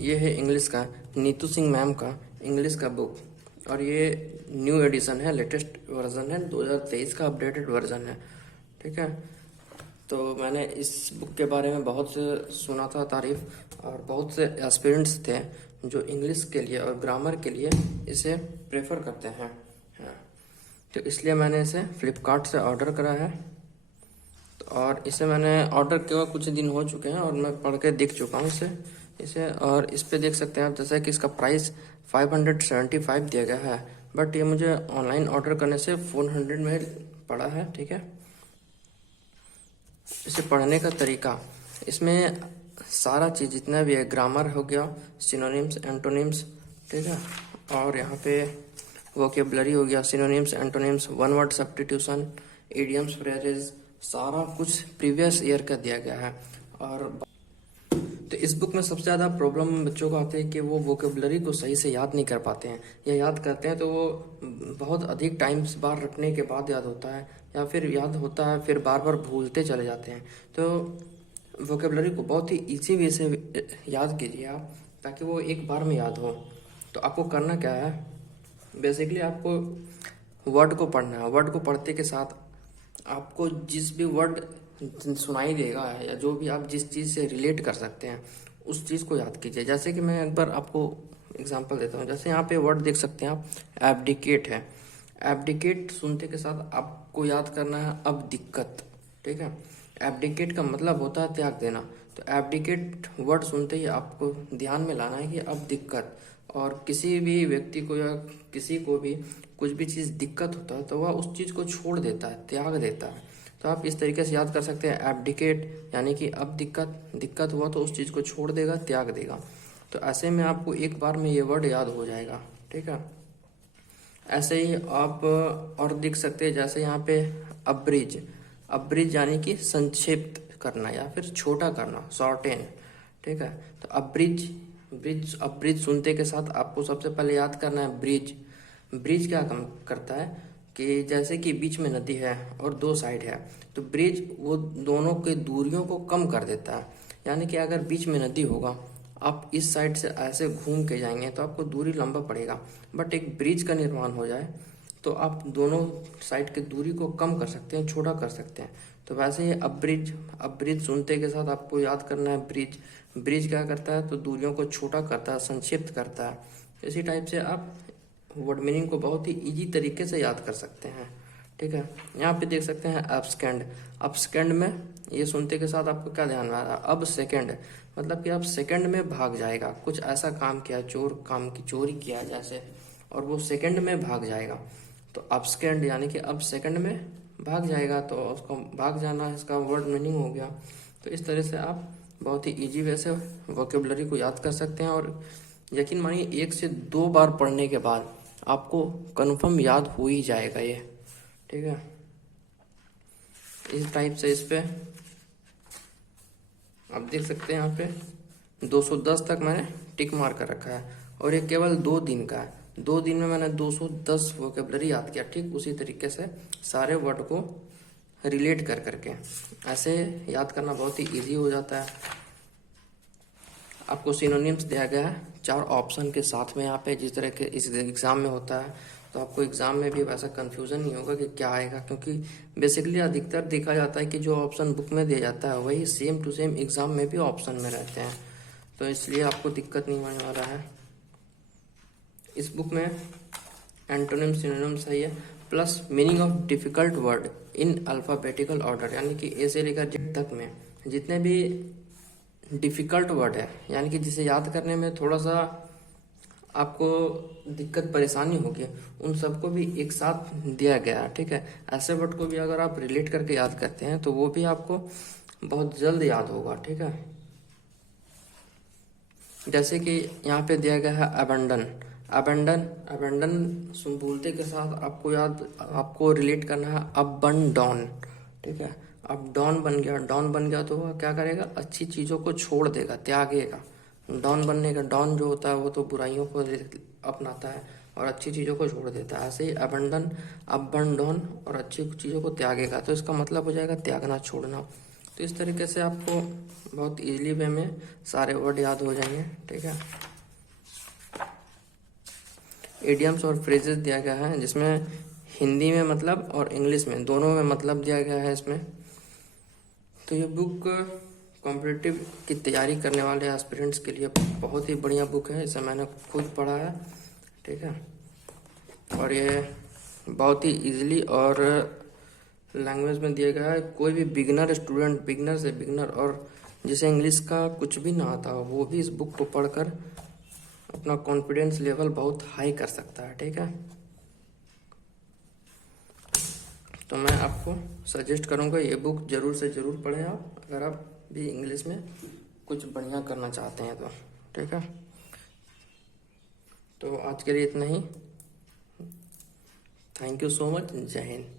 ये है इंग्लिश का नीतू सिंह मैम का इंग्लिश का बुक, और ये न्यू एडिशन है, लेटेस्ट वर्जन है, 2023 का अपडेटेड वर्जन है। ठीक है, तो मैंने इस बुक के बारे में बहुत से सुना था तारीफ, और बहुत से एस्पिरेंट्स थे जो इंग्लिश के लिए और ग्रामर के लिए इसे प्रेफर करते हैं। तो इसलिए मैंने इसे फ्लिपकार्ट से ऑर्डर करा है, और इसे मैंने ऑर्डर किया कुछ दिन हो चुके हैं और मैं पढ़ के देख चुका हूँ इसे। और इस पे देख सकते हैं आप, जैसा कि इसका प्राइस 575 दिया गया है, बट ये मुझे ऑनलाइन ऑर्डर करने से 400 में पड़ा है। ठीक है, इसे पढ़ने का तरीका, इसमें सारा चीज़ जितना भी है, ग्रामर हो गया, सिनोनिम्स, एंटोनिम्स, ठीक है, और यहाँ पे वोकेबलरी हो गया, synonyms, antonyms, one word substitution, idioms, phrases, सारा कुछ प्रीवियस ईयर का दिया गया है। और तो इस बुक में सबसे ज़्यादा प्रॉब्लम बच्चों को आती है कि वो वोकेबलरी को सही से याद नहीं कर पाते हैं, या याद करते हैं तो वो बहुत अधिक टाइम्स बार रखने के बाद याद होता है, या फिर याद होता है फिर बार बार भूलते चले जाते हैं। तो वोकेबलरी को बहुत ही ईजी वे से याद कीजिए आप, ताकि वो एक बार में याद हो। तो आपको करना क्या है, बेसिकली आपको वर्ड को पढ़ना है। वर्ड को पढ़ते के साथ आपको जिस भी वर्ड सुनाई देगा, या जो भी आप जिस चीज़ से रिलेट कर सकते हैं, उस चीज़ को याद कीजिए। जैसे कि मैं एक बार आपको एग्जांपल देता हूँ। जैसे यहाँ पे वर्ड देख सकते हैं आप, एब्डिकेट है। एब्डिकेट सुनते के साथ आपको याद करना है अब दिक्कत। ठीक है, एब्डिकेट का मतलब होता है त्याग देना। तो एब्डिकेट वर्ड सुनते ही आपको ध्यान में लाना है कि अब दिक्कत, और किसी भी व्यक्ति को या किसी को भी कुछ भी चीज़ दिक्कत होता है तो वह उस चीज़ को छोड़ देता है, त्याग देता है। तो आप इस तरीके से याद कर सकते हैं, एब्डिकेट यानी कि अब दिक्कत हुआ तो उस चीज़ को छोड़ देगा, त्याग देगा। तो ऐसे में आपको एक बार में ये वर्ड याद हो जाएगा। ठीक है, ऐसे ही आप और देख सकते हैं, जैसे यहाँ पे अब्रिज। अब्रिज यानी कि संक्षिप्त करना या फिर छोटा करना, शॉर्टेन। ठीक है, तो अब्रिज सुनते के साथ आपको सबसे पहले याद करना है ब्रिज। ब्रिज क्या काम करता है कि जैसे कि बीच में नदी है और दो साइड है, तो ब्रिज वो दोनों के दूरियों को कम कर देता है। यानी कि अगर बीच में नदी होगा, आप इस साइड से ऐसे घूम के जाएंगे तो आपको दूरी लंबा पड़ेगा, बट एक ब्रिज का निर्माण हो जाए तो आप दोनों साइड की दूरी को कम कर सकते हैं, छोटा कर सकते हैं। तो वैसे ही अब्रिज सुनते के साथ आपको याद करना है ब्रिज। ब्रिज क्या करता है, तो दूरियों को छोटा करता है, संक्षिप्त करता है। इसी टाइप से आप वर्ड मीनिंग को बहुत ही इजी तरीके से याद कर सकते हैं। ठीक है, यहाँ पे देख सकते हैं एब्सकेंड। एब्सकेंड में ये सुनते के साथ आपको क्या ध्यान में आ रहा है, अब सेकेंड, मतलब कि आप सेकंड में भाग जाएगा। कुछ ऐसा काम किया, चोरी किया जैसे, और वो सेकंड में भाग जाएगा। तो एब्सकेंड यानी कि अब सेकंड में भाग जाएगा, तो उसको भाग जाना इसका वर्ड मीनिंग हो गया। तो इस तरह से आप बहुत ही इजी वे से वोकेबलरी को याद कर सकते हैं, और यकीन मानिए 1 से 2 बार पढ़ने के बाद आपको कन्फर्म याद हो ही जाएगा ये। ठीक है, इस टाइप से इस पे आप देख सकते हैं, यहाँ पे 210 तक मैंने टिक मार कर रखा है, और ये केवल 2 दिन का है। 2 दिन में मैंने 210 वोकेबलरी याद किया। ठीक उसी तरीके से सारे वर्ड को रिलेट कर करके ऐसे याद करना बहुत ही इजी हो जाता है। आपको सिनोनिम्स दिया गया है 4 ऑप्शन के साथ में यहाँ पे, जिस तरह के इस एग्ज़ाम में होता है। तो आपको एग्ज़ाम में भी वैसा कन्फ्यूज़न नहीं होगा कि क्या आएगा, क्योंकि बेसिकली अधिकतर देखा जाता है कि जो ऑप्शन बुक में दिया जाता है वही सेम टू सेम एग्ज़ाम में भी ऑप्शन में रहते हैं। तो इसलिए आपको दिक्कत नहीं होने वाला है। इस बुक में एंटोनिम, सिनोनिम सही है, plus meaning of difficult word in alphabetical order, यानी कि ए से लेकर जेड तक में जितने भी डिफ़िकल्ट वर्ड है, यानी कि जिसे याद करने में थोड़ा सा आपको दिक्कत परेशानी होगी, उन सबको भी एक साथ दिया गया है। ठीक है, ऐसे वर्ड को भी अगर आप रिलेट करके याद करते हैं तो वो भी आपको बहुत जल्द याद होगा। ठीक है, जैसे कि यहाँ पे दिया गया है अबंडन। अबंडन सुन बोलते के साथ आपको रिलेट करना है अब डॉन। ठीक है, अब डॉन बन गया तो वह क्या करेगा, अच्छी चीज़ों को छोड़ देगा, त्यागेगा। डॉन बनने का, डॉन जो होता है वो तो बुराइयों को अपनाता है और अच्छी चीज़ों को छोड़ देता है। ऐसे ही अब डॉन और अच्छी चीज़ों को त्यागेगा, तो इसका मतलब हो जाएगा त्यागना, छोड़ना। तो इस तरीके से आपको बहुत इजीली वे में सारे वर्ड याद हो जाएंगे। ठीक है, इडियम्स और फ्रेजेस दिया गया है जिसमें हिंदी में मतलब और इंग्लिश में दोनों में मतलब दिया गया है इसमें। तो ये बुक कॉम्पिटिटिव की तैयारी करने वाले एस्पिरेंट्स के लिए बहुत ही बढ़िया बुक है। इसे मैंने खुद पढ़ा है। ठीक है, और ये बहुत ही इजीली और लैंग्वेज में दिया गया है। कोई भी बिगिनर स्टूडेंट, बिगिनर से बिगिनर और जिसे इंग्लिश का कुछ भी ना आता हो वो भी इस बुक को पढ़कर अपना कॉन्फिडेंस लेवल बहुत हाई कर सकता है। ठीक है, तो मैं आपको सजेस्ट करूंगा ये बुक जरूर से जरूर पढ़ें आप, अगर आप भी इंग्लिश में कुछ बढ़िया करना चाहते हैं तो। ठीक है, तो आज के लिए इतना ही। Thank you so much. जय हिंद।